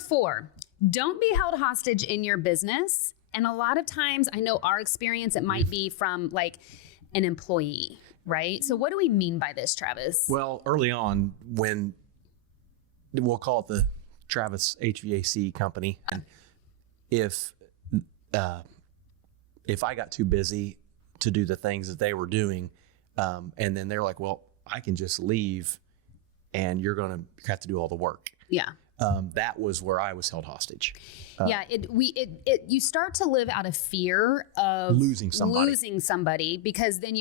4, don't be held hostage in your business. And a lot of times, I know our experience, it might be from like an employee, right? So what do we mean by this, Travis? Well, early on, when we'll call it the Travis HVAC company, and if I got too busy to do the things that they were doing, and then they're like, well, I can just leave and you're going to have to do all the work. Yeah. That was where I was held hostage. You start to live out of fear of losing somebody because then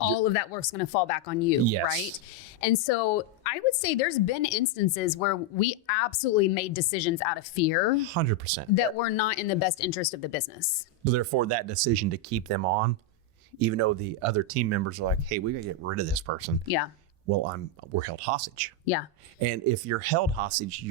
all of that work's going to fall back on you, yes. right? And so I would say there's been instances where we absolutely made decisions out of fear. 100%. That were not in the best interest of the business. So therefore, that decision to keep them on, even though the other team members are like, hey, we got to get rid of this person. Yeah. Well, we're held hostage. Yeah. And if you're held hostage,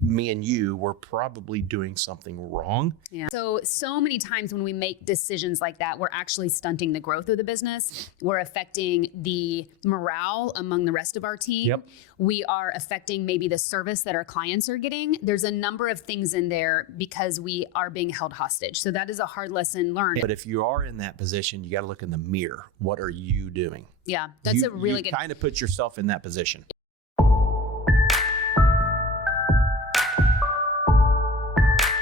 me and you were probably doing something wrong. Yeah. So many times when we make decisions like that, we're actually stunting the growth of the business. We're affecting the morale among the rest of our team. Yep. We are affecting maybe the service that our clients are getting. There's a number of things in there because we are being held hostage. So that is a hard lesson learned. But if you are in that position, you got to look in the mirror. What are you doing? Yeah, that's a really good. You kind of put yourself in that position.